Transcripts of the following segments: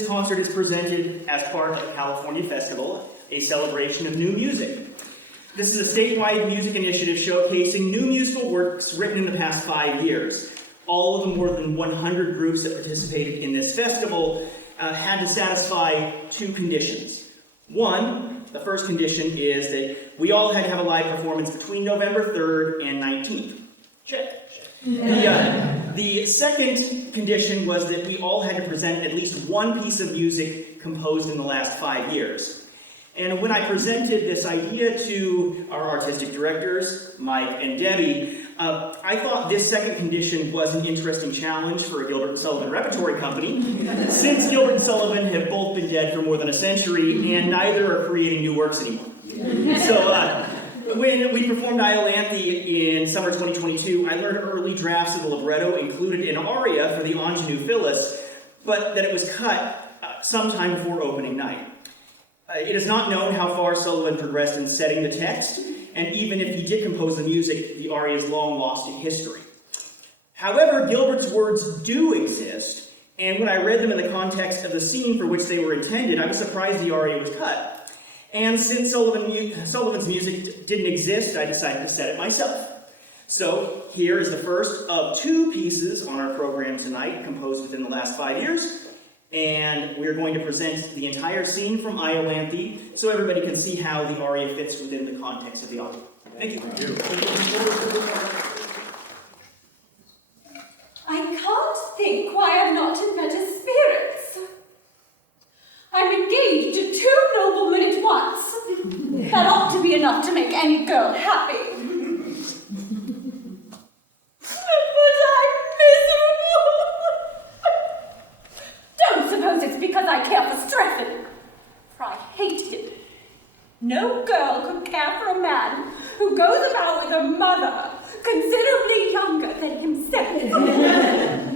this concert is presented as part of the California Festival, a celebration of new music. This is a statewide music initiative showcasing new musical works written in the past 5 years. All of the more than 100 groups that participated in this festival had to satisfy 2 conditions. One, the first condition is that we all had to have a live performance between November 3rd and 19th. Check. The second condition was that we all had to present at least one piece of music composed in the last 5 years. And when I presented this idea to our artistic directors, Mike and Debbie, I thought this second condition was an interesting challenge for a Gilbert Sullivan repertory company, since Gilbert and Sullivan have both been dead for more than a century, and neither are creating new works anymore. So, when we performed IOLANTHE in summer 2022, I learned early drafts of the libretto included an aria for the ingenue Phyllis, but that it was cut sometime before opening night. It is not known how far Sullivan progressed in setting the text, and even if he did compose the music, the aria is long lost in history. However, Gilbert's words do exist, and when I read them in the context of the scene for which they were intended, I was surprised the aria was cut. And since Sullivan's music didn't exist, I decided to set it myself. So here is the first of 2 pieces on our program tonight, composed within the last 5 years. And we're going to present the entire scene from IOLANTHE so everybody can see how the aria fits within the context of the opera. Thank you. I can't think why I'm not in better spirits. I'm engaged to 2 noblemen at once. That ought to be enough to make any girl happy. But I'm miserable. Don't suppose it's because I care for Strephon, for I hate him. No girl could care for a man who goes about with a mother considerably younger than himself.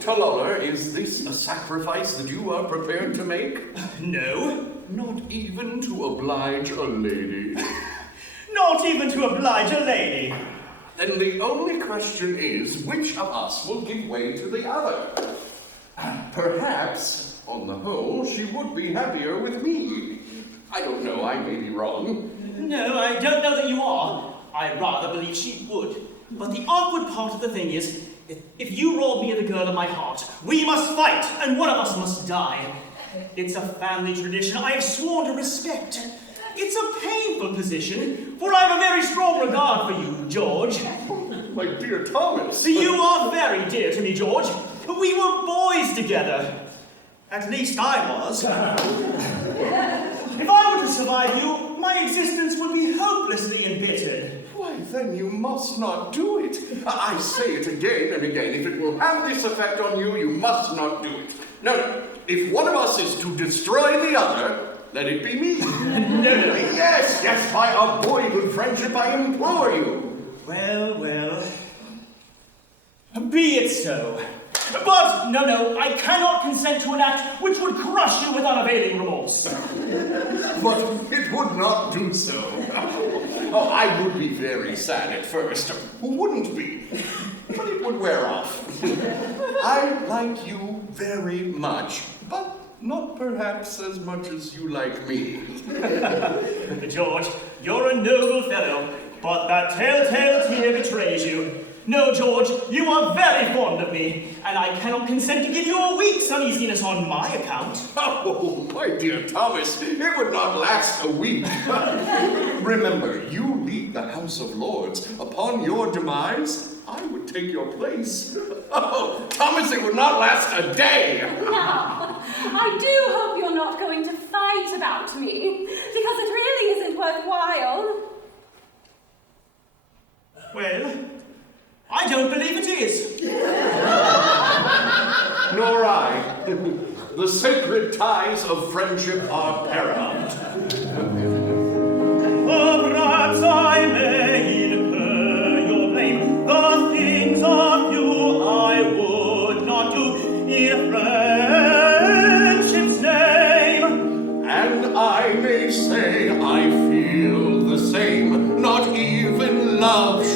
Tallulah, is this a sacrifice that you are prepared to make? No. Not even to oblige a lady. Not even to oblige a lady. Then the only question is, which of us will give way to the other? Perhaps, on the whole, she would be happier with me. I don't know, I may be wrong. No, I don't know that you are. I rather believe she would. But the awkward part of the thing is, if you rob me of the girl of my heart, we must fight, and one of us must die. It's a family tradition I have sworn to respect. It's a painful position, for I have a very strong regard for you, George. My dear Thomas. You are very dear to me, George. We were boys together. At least I was. If I were to survive you, my existence would be hopelessly embittered. Why, then you must not do it. I say it again and again. If it will have this effect on you, you must not do it. No, no. If one of us is to destroy the other, let it be me. No. Yes, yes, by a boyhood friendship, I implore you. Well. Be it so. But, no, I cannot consent to an act which would crush you with unavailing remorse. But it would not do so. Oh, I would be very sad at first. Who wouldn't be? But it would wear off. I like you very much, but not perhaps as much as you like me. George, you're a noble fellow, but that telltale tear betrays you. No, George, you are very fond of me, and I cannot consent to give you a week's uneasiness on my account. Oh, my dear Thomas, it would not last a week. Remember, you lead the House of Lords. Upon your demise, I would take your place. Oh, Thomas, it would not last a day. Now, I do hope you're not going to fight about me, because it really isn't worthwhile. Well, I don't believe it is. Nor I. The sacred ties of friendship are paramount. Oh, perhaps I may incur your blame. The things of you I would not do in friendship's name. And I may say I feel the same. Not even love